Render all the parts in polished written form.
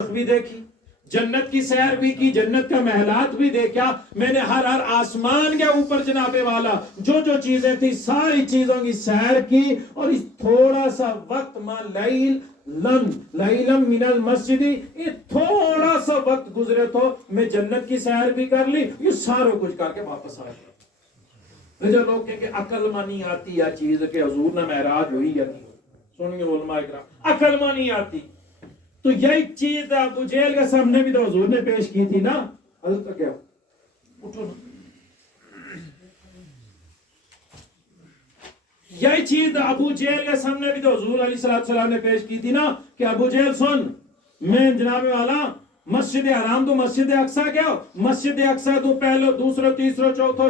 بھی دیکھی، جنت کی سیر بھی کی، جنت کا محلات بھی دیکھا، میں نے ہر آسمان کے اوپر جناب والا جو جو چیزیں تھی ساری چیزوں کی سیر کی، اور اس تھوڑا سا وقت لیلم من المسجد، یہ تھوڑا سا وقت گزرے تو میں جنت کی سیر بھی کر لی، یہ سارا کچھ کر کے واپس آ گیا۔ جو لوگ کہ عقل میں نہیں آتی یا چیز کہ حضور نے معراج ہوئی یا نہیں، سنیں گے علماء اکرام، عقل میں نہیں آتی۔ تو یہی چیز ابو جہل کے سامنے بھی تو حضور نے پیش کی تھی نا، حضرت کا کیا اٹھو نا، یہی چیز ابو جہل کے سامنے بھی تو حضور علیہ السلام نے پیش کی تھی نا، کہ ابو جہل سن، میں جناب والا مسجد حرام تو مسجد اقصی کیا، مسجد اقصی تو پہلو دوسرو تیسرو چوتھو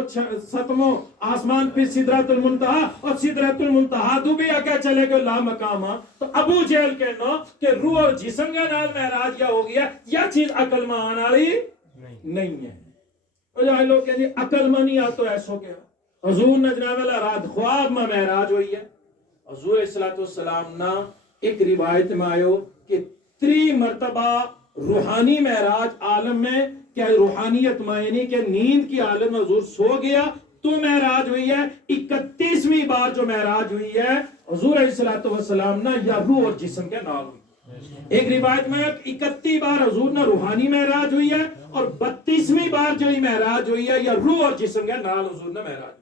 ستمو آسمان، پھر سدرۃ المنتہا، اور سدرۃ المنتہا تو بھی آگے چلے گئے لا مقامہ۔ تو ابو جہل کہنا کہ روح اور جسم کا نال معراج کیا ہو گیا، یا چیز عقل میں آنے والی نہیں ہے۔ اور جو لوگ کہتے ہیں عقل میں نہیں آتا، ایسو کیا حضور نے جناب اللہ رات خواب میں معراج ہوئی ہے۔ حضور علیہ السلام نا ایک روایت میں آئے کہ 3 مرتبہ روحانی معراج عالم میں، کیا روحانیت میں یعنی کہ نیند کی عالم میں حضور سو گیا تو معراج ہوئی ہے۔ 31ویں بار جو معراج ہوئی ہے حضور علیہ السلام نا یا روح اور جسم کے نال ہوئی۔ ایک روایت میں 31 بار حضور نے روحانی معراج ہوئی ہے، اور 32ویں بار جو معراج ہوئی ہے یا روح اور جسم کے نال حضور نے معراج۔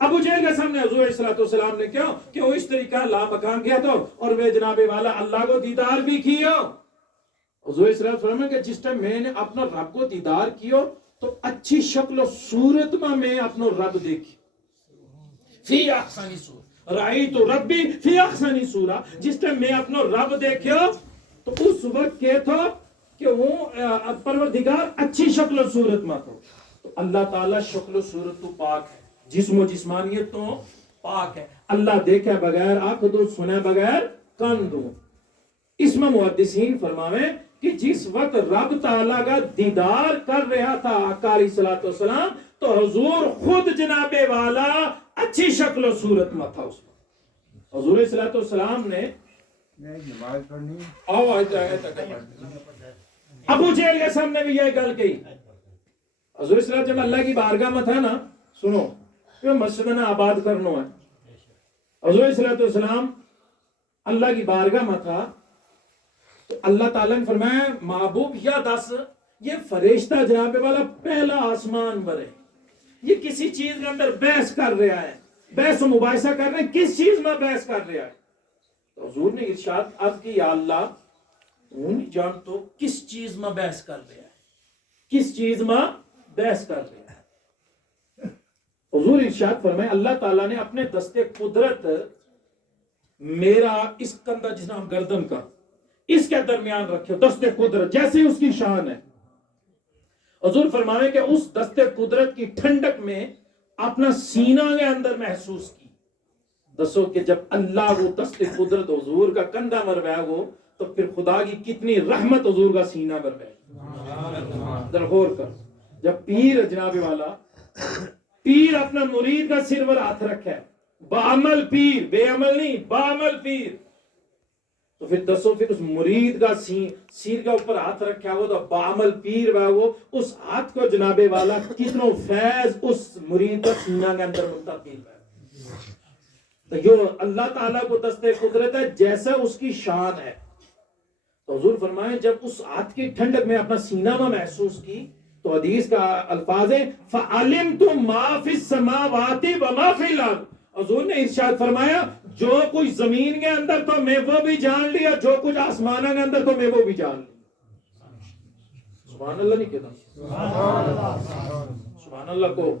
ابو جہل کے سامنے حضور علیہ السلام نے کیا کہ وہ اس طریقہ لا مکان گیا تو، اور وہ جناب والا اللہ کو دیدار بھی کیا۔ حضور علیہ السلام کہ جس ٹائم میں نے اپنا رب کو دیدار کیا تو اچھی شکل و صورت میں اپنا رب دیکھی، فی احسن صورت رأیت ربی فی احسن صورت، جس ٹائم میں اپنا رب دیکھا تو اس وقت کہہ تھا کہ وہ پروردگار اچھی شکل و صورت میں تھا۔ تو اللہ تعالیٰ شکل و صورت تو پاک ہے، جسم و جسمانیت تو پاک ہے، اللہ دیکھے بغیر آنکھ دو، سنے بغیر کان دو۔ اس میں محدثین فرماوے کہ جس وقت رب تعالیٰ کا دیدار کر رہا تھا آقا علیہ السلام، تو حضور خود جناب والا اچھی شکل و صورت میں تھا۔ اس وقت حضور علیہ السلام نے ابو جہل کے سامنے بھی یہ گل کہی۔ حضور علیہ السلام جب اللہ کی بارگاہ میں تھا نا، سنو کہ مسجد نہ آباد کرنا ہے، حضور علیہ السلام اللہ کی بارگاہ میں تھا تو اللہ تعالیٰ نے فرمایا محبوب یا دس، یہ فرشتہ جناب والا پہلا آسمان پر ہے، یہ کسی چیز کے اندر بحث کر رہا ہے، بحث و مباحثہ کر رہے ہیں، کس چیز میں بحث کر رہا ہے؟ تو حضور نے ارشاد عرض کی یا اللہ وہ نہیں جانتو کس چیز میں بحث کر رہا ہے، کس چیز میں بحث کر رہا ہے۔ حضور ارشاد فرمائے اللہ تعالیٰ نے اپنے دستے قدرت میرا اس کندھا جس نام گردن کا اس کے درمیان رکھے، دستے قدرت جیسے اس کی شان ہے۔ حضور فرمائے کہ اس دستے قدرت کی ٹھنڈک میں اپنا سینہ کے اندر محسوس کی۔ دسو کہ جب اللہ وہ دستے قدرت حضور کا کندھا مرویا ہو تو پھر خدا کی کتنی رحمت حضور کا سینہ مرویا۔ ذرا غور کر، جب پیر جناب والا پیر اپنا مرید کا سر پر ہاتھ رکھے، بعمل پیر، بے عمل نہیں، بعمل پیر، تو پھر دسو پھر اس مرید کا سیر کے اوپر ہاتھ رکھا ہو تو بعمل پیر وہ اس ہاتھ کو جناب والا کتنوں فیض اس مرید کا سینہ کے اندر منتقل ہے۔ تو جو اللہ تعالیٰ کو دستے قدرت ہے جیسا اس کی شان ہے۔ تو حضور فرمائے جب اس ہاتھ کی ٹھنڈک میں اپنا سینہ میں محسوس کی تو حدیث کا الفاظ ہے فَعَلِمْتُ مَا فِي السَّمَاوَاتِ وَمَا فِي الْأَرْضِ۔ حضور نے ارشاد فرمایا جو کچھ زمین کے اندر تو میں وہ بھی جان لیا، جو کچھ آسمانہ کے اندر تو میں وہ بھی جان لیا۔ سبحان اللہ نہیں کہتا؟ سبحان اللہ کو،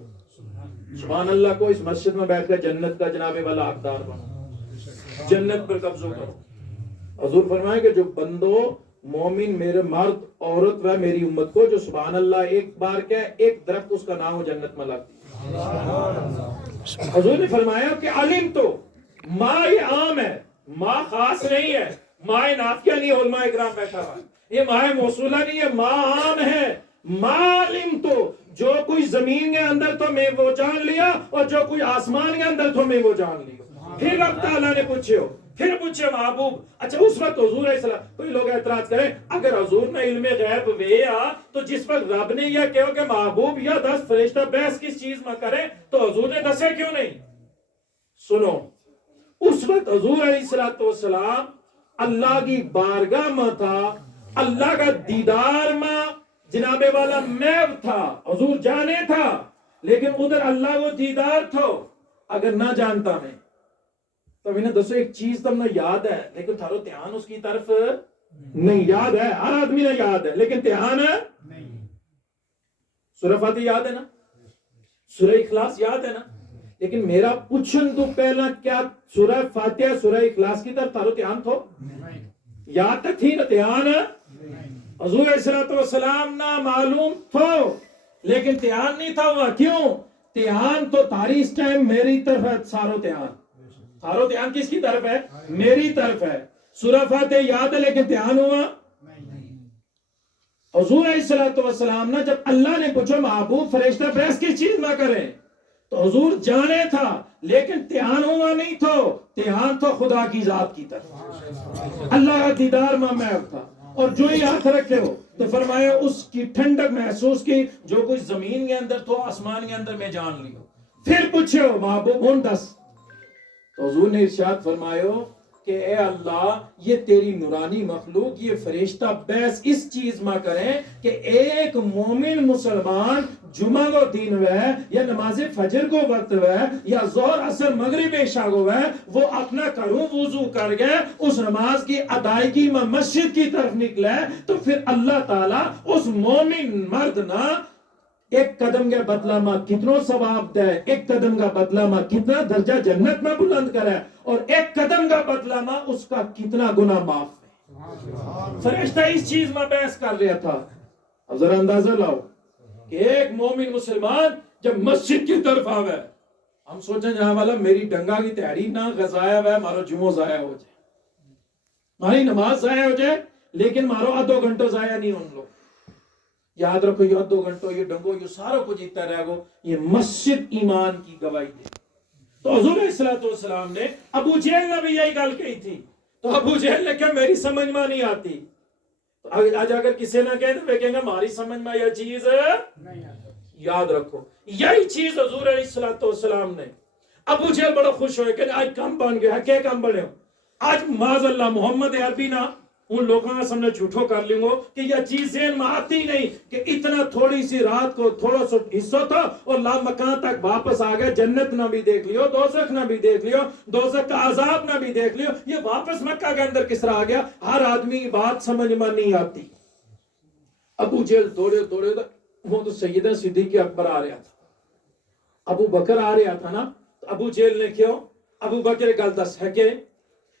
سبحان اللہ کو اس مسجد میں بیٹھ کر جنت کا جناب والا حقدار بنو، جنت پر قبضہ کرو۔ حضور فرمائے کہ جو بندو مومن میرے مرد عورت و میری امت کو جو سبحان اللہ ایک بار کہے ایک درخت اس کا نام ہو جنت میں لگتی۔ حضور نے فرمایا کہ علم تو ماں یہ عام ہے، ماں خاص نہیں ہے، ماں نافیہ نہیں، علماء اکرام بیٹھا ہوا ہے، یہ ماں موصولہ نہیں ہے، ماں عام ہے۔ ماں علم تو جو کوئی زمین کے اندر تو میں وہ جان لیا، اور جو کوئی آسمان کے اندر تو میں وہ جان لیا۔ پھر رب تعالیٰ نے پوچھو پھر پوچھے محبوب اچھا اس وقت حضور علیہ السلام کوئی لوگ اعتراض کریں اگر حضور نے علم غیب ویا تو جس وقت رب نے یہ کہو کہ محبوب یا 10 فرشتہ بحث کس چیز میں کریں تو حضور نے دسے کیوں نہیں؟ سنو اس وقت حضور علیہ السلام اللہ کی بارگاہ میں تھا, اللہ کا دیدار میں جناب والا محو تھا, حضور جانے تھا لیکن ادھر اللہ کو دیدار تھا. اگر نہ جانتا میں تو میں نے دسو ایک چیز تم نے یاد ہے لیکن تھارو دھیان اس کی طرف نہیں. یاد ہے ہر آدمی نے یاد ہے لیکن دھیان نہیں. سورہ فاتحہ یاد ہے نا, سورہ اخلاص یاد ہے نا, لیکن میرا پوچھن تو پہلا کیا سورہ فاتحہ سورہ اخلاص کی طرف تھارو دھیان تھو؟ یاد تک تھی نا دھیان؟ حضور علیہ السلام نہ معلوم تھو لیکن دھیان نہیں تھا ہوا. کیوں؟ دھیان تو تاری اس ٹائم میری طرف ہے. سارو دھیان کس کی طرف ہے؟ میری طرف ہے. سورہ فاتحہ یاد ہے لیکن دھیان ہوا حضور علیہ السلام نے جب اللہ نے پوچھا محبوب فرشتہ بحث کس چیز میں کریں تو حضور جانے تھا لیکن دھیان ہوا نہیں تھا. دھیان تو خدا کی ذات کی طرف, اللہ کا دیدار میں محو تھا. اور جو ہی ہاتھ رکھے ہو تو فرمایا اس کی ٹھنڈک محسوس کی جو کچھ زمین کے اندر تو آسمان کے اندر میں جان لی ہو. پھر پوچھے ہو محبوب ان 10 تو حضور نے ارشاد فرمایا کہ اے اللہ یہ تیری نورانی مخلوق یہ فرشتہ بحث اس چیز میں کریں کہ ایک مومن مسلمان جمعہ کو دین ہوئے یا نماز فجر کو وقت ہوئے یا ظہر عصر مغرب عشاء کو ہوئے وہ اپنا کروں وضو کر گئے اس نماز کی ادائیگی میں مسجد کی طرف نکلے تو پھر اللہ تعالیٰ اس مومن مرد نہ ایک قدم کے بدلہ میں کتنوں ثواب دے, ایک قدم کا بدلہ میں کتنا درجہ جنت میں بلند کرے اور ایک قدم کا بدلہ میں اس کا کتنا گناہ معاف ہے. فرشتہ اس چیز میں بحث کر رہا تھا. اب ذرا اندازہ لاؤ کہ ایک مومن مسلمان جب مسجد کی طرف آوے ہم سوچیں جہاں والا میری ڈنگا کی تیاری نہ غزایا ہوئے مارو جمعہ ضائع ہو جائے, ہماری نماز ضائع ہو جائے لیکن مارو آدھو گھنٹوں ضائع نہیں ہوں لوگ. یاد رکھو یہ 2 گھنٹوں یہ ڈنگو یہ سارا کچھ جیتا رہے گو. یہ مسجد ایمان کی گواہی ہے. تو حضور علیہ السلام نے ابو جہل نے بھی یہی گل کہی تھی تو ابو جہل نے کہا میری سمجھ میں نہیں آتی. تو آج اگر کسی نہ کہے تو وہ کہیں گے ہماری سمجھ میں یہ چیز یاد رکھو یہی چیز حضور علیہ السلام نے. ابو جہل بڑا خوش ہوئے کہ آج کم بن گیا. کیا کم بنے ہو؟ آج معاذ اللہ محمد عربی نہ ان لوگوں کا سامنے جھوٹو کر لیں گو کہ یہ چیز ذہن میں آتی نہیں کہ اتنا تھوڑی سی رات کو تھوڑا سا حصہ تھا اور لامکان تک واپس آ گئے. جنت نہ بھی دیکھ لیو, دوزخ نہ بھی دیکھ لیو, دوزخ کا عذاب نہ بھی دیکھ لیو, یہ واپس مکہ کے اندر کس طرح آ گیا؟ ہر آدمی کی بات سمجھ میں نہیں آتی. ابو جہل دوڑے وہ تو سیدہ صدیق اکبر آ رہا تھا, ابو بکر آ رہا تھا نا. ابو جہل نے کیوں ابو بکر گل دس ہے کہ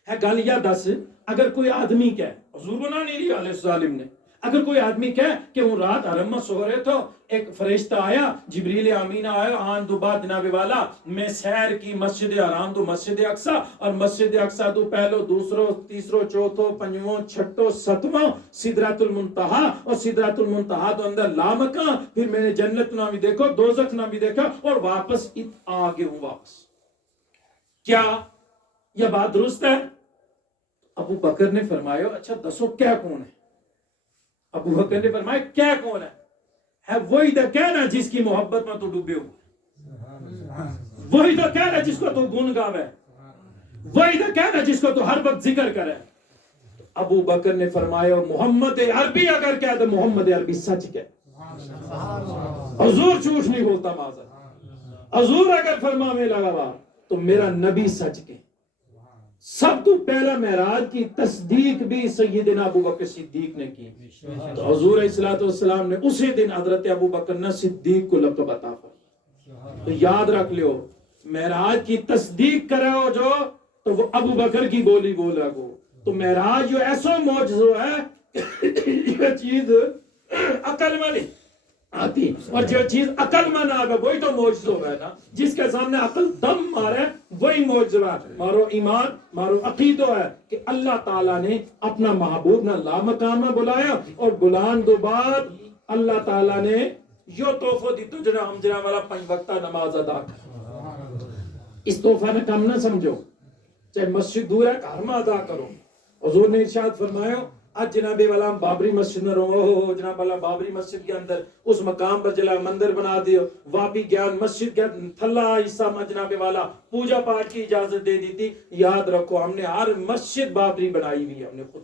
ہے گل یا دس اگر کوئی آدمی کہے حضور بنا نہیں رہی علیہ السلام نے اگر کوئی آدمی کہے کہ وہ رات حرم میں سو رہے تو ایک فرشتہ آیا جبریل امین آیا آن دو بعد جناب والا میں سیر کی مسجد حرام تو مسجد اقصی اور مسجد اقصی تو پہلو دوسرو تیسرو چوتھو پنجواں چھٹو ستواں سدرۃ المنتہا اور سدرۃ المنتہا تو اندر لامکاں پھر میں نے جنت نہ بھی دیکھو دوزخ نہ بھی دیکھا اور واپس آ گیا ہوں واپس. کیا یہ بات درست ہے؟ ابو بکر نے فرمایا اچھا دسو کیا کون ہے؟ ابو بکر نے فرمایا کیا کون ہے وہی تو کہنا جس کی محبت میں تو ڈوبے ہو, وہی تو کہنا جس کو تو گن گاوے, وہی تو کہنا جس کو تو ہر وقت ذکر کرے. ابو بکر نے فرمایا محمد عربی اگر کہہ تو محمد عربی سچ کہے, حضور جھوٹ نہیں بولتا. معاذ حضور اگر فرمانے لگا ہوا تو میرا نبی سچ کہے. سب تو پہلا معراج کی تصدیق بھی سیدنا ابو بکر صدیق نے کی. تو حضور علیہ السلام نے اسی دن حضرت ابو بکر نے صدیق کو لقب عطا فرمایا. تو یاد رکھ لیو معراج کی تصدیق کرے ہو جو تو وہ ابو بکر کی بولی بولا گو. تو معراج جو ایسا معجزہ ہے یہ چیز عقل میں نہیں آتی اور جو چیز عقل میں نہ آگا وہی تو معجزہ ہے نا. جس کے سامنے عقل دم مارے وہی معجزہ ہے. مارو ایمان مارو عقیدہ ہے کہ اللہ تعالیٰ نے اپنا محبوب نہ لامکان میں بلایا اور بلان دو بعد اللہ تعالیٰ نے یہ تحفہ دی تو جنہ ہم جنہ والا 5 وقتہ نماز ادا کر. اس تحفہ نے کم نہ سمجھو. چاہے مسجد دور ہے گھر میں ادا کرو. حضور نے ارشاد فرمایا آج جناب والا بابری مسجد میں رہو, جناب والا بابری مسجد کے اندر اس مقام پر جلا مندر بنا دیو, واپی گیان مسجد کا تھلا حصہ میں جناب والا پوجا پاٹ کی اجازت دے دی تھی. یاد رکھو ہم نے ہر مسجد بابری بنائی ہوئی ہے ہم نے خود.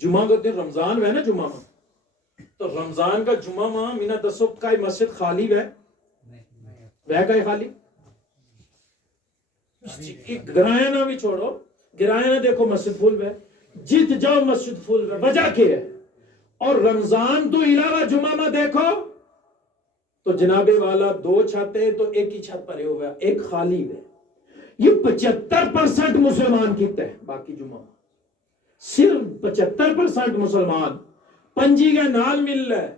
جمعہ کا دن رمضان ہے نا, جمعہ میں تو رمضان کا جمعہ میں مینا دسو کا مسجد خالی ہے کا خالی گرایانہ بھی چھوڑو, گرایانہ دیکھو مسجد فل ہے, جیت جاؤ مسجد فل ہے. وجہ کیا ہے؟ اور رمضان تو علاوہ جمعہ میں دیکھو تو جناب والا 2 چھتیں تو ایک ہی چھت پڑے ہوئے, ایک خالی ہے. یہ 75% مسلمان کیتے ہیں. باقی جمعہ صرف 75% مسلمان پنجی کا نال مل رہا ہے.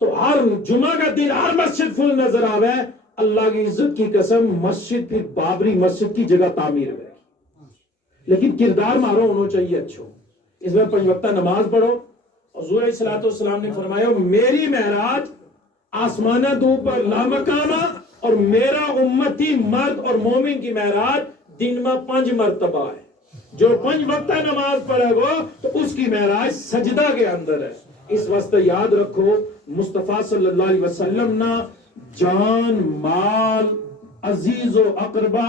تو ہر جمعہ کا دن ہر مسجد فل نظر آوے. اللہ کی عزت کی قسم مسجد پھر بابری مسجد کی جگہ تعمیر ہے, لیکن کردار مارو ہونا چاہیے اچھو. اس میں 5 وقتہ نماز پڑھو. حضور علیہ السلام نے فرمایا میری معراج آسمانہ دو پر لامکانہ اور میرا امتی مرد اور مومن کی معراج دن میں 5 مرتبہ ہے. جو 5 وقتہ نماز پڑھے گا تو اس کی معراج سجدہ کے اندر ہے. اس واسطے یاد رکھو مصطفیٰ صلی اللہ علیہ وسلم نا جان مال عزیز و اقربا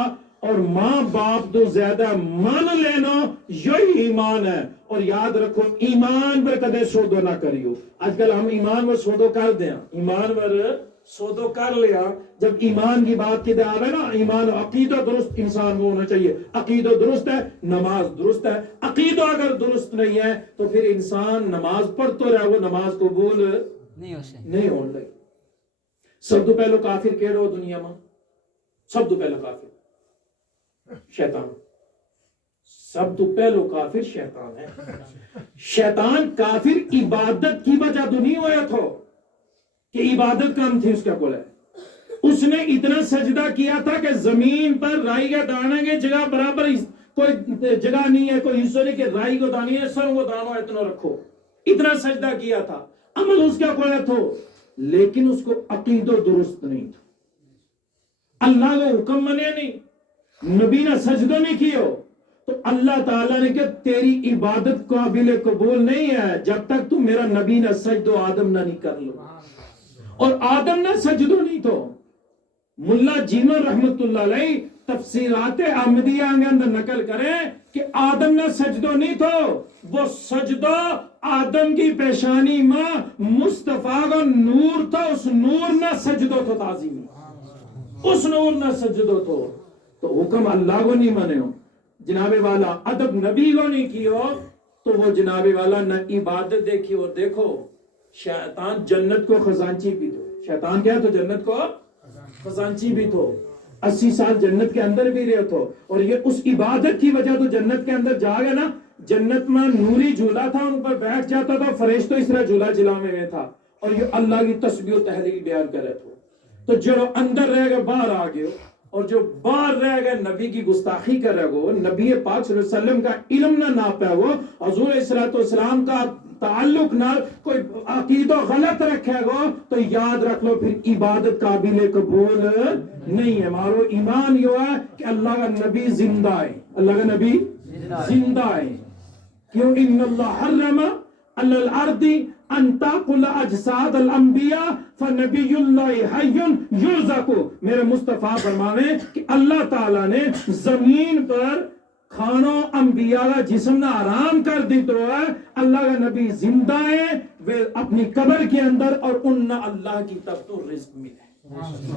اور ماں باپ تو زیادہ مان لینا یہی ایمان ہے. اور یاد رکھو ایمان پر کدے سودو نہ کریو. آج کل ہم ایمان پر سودو کر دیں, ایمان پر سودو کر لیا. جب ایمان کی بات کی آوے نا, ایمان عقیدہ درست انسان کو ہونا چاہیے. عقیدہ درست ہے نماز درست ہے. عقیدہ اگر درست نہیں ہے تو پھر انسان نماز پڑھتا رہے وہ نماز قبول نہیں ہونے لگے. سب تو پہلو کافر کہہ رہو دنیا میں, سب تو پہلو کافر شیطان. سب تو پہلو کافر شیطان ہے. شیطان کافر عبادت کی وجہ تو نہیں ہوا تھا کہ عبادت کام تھی اس کا بولا ہے. اس نے اتنا سجدہ کیا تھا کہ زمین پر رائی کا دانے کے جگہ برابر کوئی جگہ نہیں ہے, کوئی حصہ نہیں کہ رائی کو دانی ہے سر کو دانو اتنا رکھو. اتنا سجدہ کیا تھا, عمل اس کا کوئی تھا, لیکن اس کو عقیدہ درست نہیں تھا. اللہ کو حکم منے نہیں, نبی نے سجدہ نہیں کیو تو اللہ تعالیٰ نے کہا تیری عبادت قابل قبول نہیں ہے جب تک تو میرا نبی نہ سجدو آدم نہ نہیں کر لو. اور آدم نہ سجدو نہیں تو ملا جیمر رحمت اللہ علیہ تفسیرات احمدیہ کے اندر نقل کریں کہ آدم نہ سجدو نہیں تو وہ سجدہ آدم کی پیشانی میں مصطفیٰ کا نور تھا, اس نور نہ سجدو تو تعظیم, اس نور نہ سجدو تو حکم اللہ کو نہیں منے ہو جناب والا, ادب نبی کو نہیں کیو تو وہ جناب والا نہ عبادت دیکھی. اور دیکھو شیطان جنت کو خزانچی بھی تو, شیطان کیا تو جنت کو خزانچی بھی تو, 80 سال جنت کے اندر بھی رہے تو, اور یہ اس عبادت کی وجہ تو جنت کے اندر جا گیا نا. جنت میں نوری جھولا تھا, ان پر بیٹھ جاتا تھا فرشتوں اس طرح جھولا جلاوے میں تھا, اور یہ اللہ کی تسبیح و تحلیل بیان کرے تو جو اندر رہ گئے باہر آ گئے, اور جو باہر رہ گئے نبی کی گستاخی کر رہے گو, نبی پاک صلی اللہ علیہ وسلم کا علم نہ ناپے گو, حضور علیہ السلام کا تعلق نہ کوئی عقیدہ غلط رکھے گو تو یاد رکھ لو پھر عبادت قابل قبول نہیں ہے. مارو ایمان یہ ہے کہ اللہ کا نبی زندہ ہے, اللہ کا نبی زندہ ہے. کیوں ان اللہ حرم علی الارض ان تاکل اجساد الانبیاء فنبی اللہ حی یرزق. میرے مصطفیٰ فرماوے کہ اللہ تعالیٰ نے زمین پر کھانوں انبیاء کا جسم نہ آرام کر دی تو ہے, اللہ کا نبی زندہ ہے وہ اپنی قبر کے اندر, اور ان نہ اللہ کی طرف تو رزق ملے.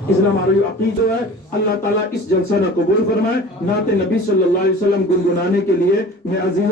اس لیے ہمارا یہ عقیدہ ہے. اللہ تعالیٰ اس جلسہ نہ قبول فرمائے. نعت نبی صلی اللہ علیہ وسلم گنگنانے کے لیے میں عزیز